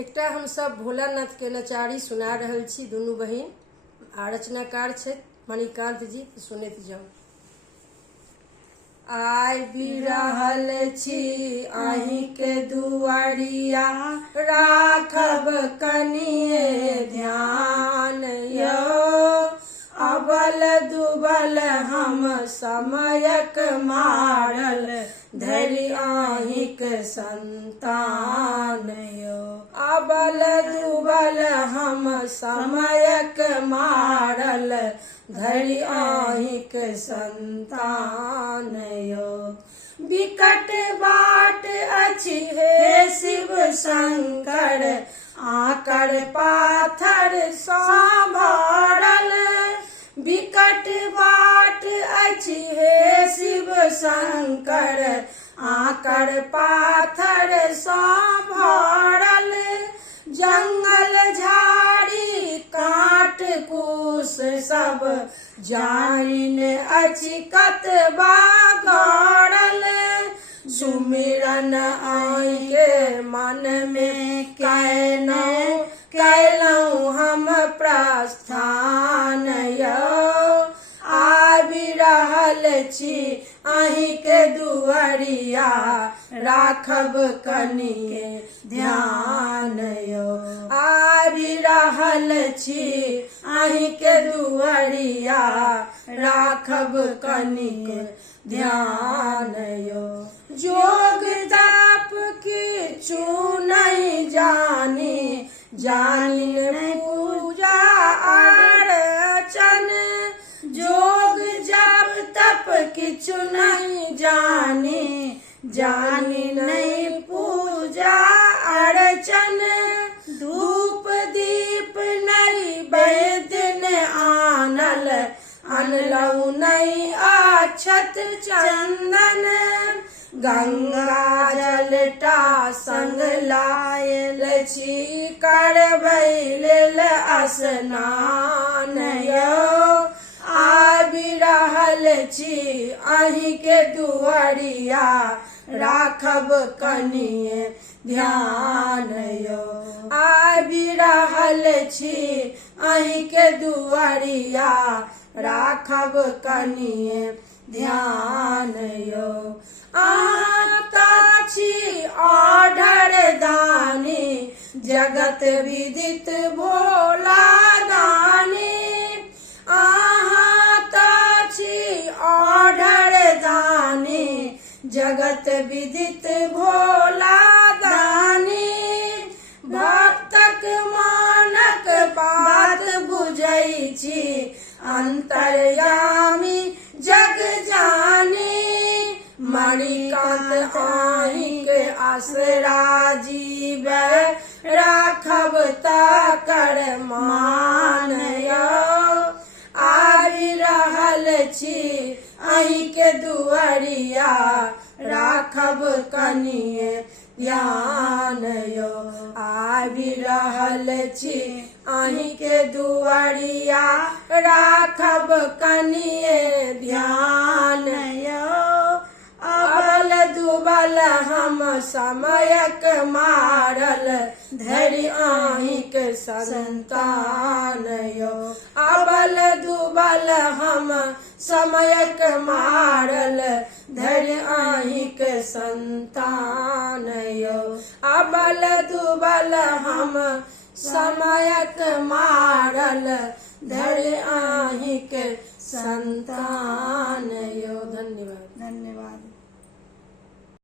एकटा हम सब भोलानाथ के नचारी सुना रहल छी दुनू बहिन आ रचनाकार छै मणिकांत जी। सुनैत जाऊ। आइ बिरहल छी अहीं के दुआरिया, राखब कनिए ध्यान यो। अबल दुबल हम समयक मारल, धरि अहिंक संतान यो। अबल दुबल हम समयक मारल, धरि अहिंक संतान यो। बिकट बाट अछि हे शिव शंकर, आकर पाथर सँ भरल। बिकट बाट अछि हे शिव शंकर, आकर पाथर सँ भरल। जंगल झाड़ी काट कूस सब, जानिन अछि कतबा गड़ल। सुमिरन आइके मन में कैलहुँ हम प्रस्थान यो। आबि रहल छी अहीं के दुआरिया, राखब कनिए ध्यान यो। आबि रहल छी अहीं के दुआरिया, राखब कनिए ध्यान यो। जोग जाप किछु नहीं जानी, जानिन पूजा अर्चन। जोग जाप तप किछु नहीं जानी, जानी नहीं पूजा अर्चन। धूप दीप नैवेद्य ने आनल, अनलहु नहीं अक्षत चंदन। गंगा जलटा संग लायल छी, करबै लेल स्नान यो। आबि रहल छी अहीं के दुआरिया, राखब कनिए ध्यान यो। आबि रहल छी अहीं के दुआरिया, राखब कनिए ध्यान यो। आता छी ऑर्डर दानी, जगत विदित भोला दानी। आता छी ऑर्डर दानी, जगत विदित भोला दानी। भक्तक मानक बात बुझै छी, अंतर्यामी जग जानी। मणिकांत अहीं के आसरा जीवै, राखब ताकर मान यो। आबि रहल छी अहीं के दुआरिया, राखब कनिए ध्यान यो। आबि रहल छी अहीं के दुआरिया, राखब कनिए ध्यान यो। अबल दुबल हम समयक मारल, धरि अहिंक संतान यो। अबल दुबल हम समयक मारल, धरि अहिंक संतान यो। अबल दुबल हम समयक मारल, धरि अहिंक संतान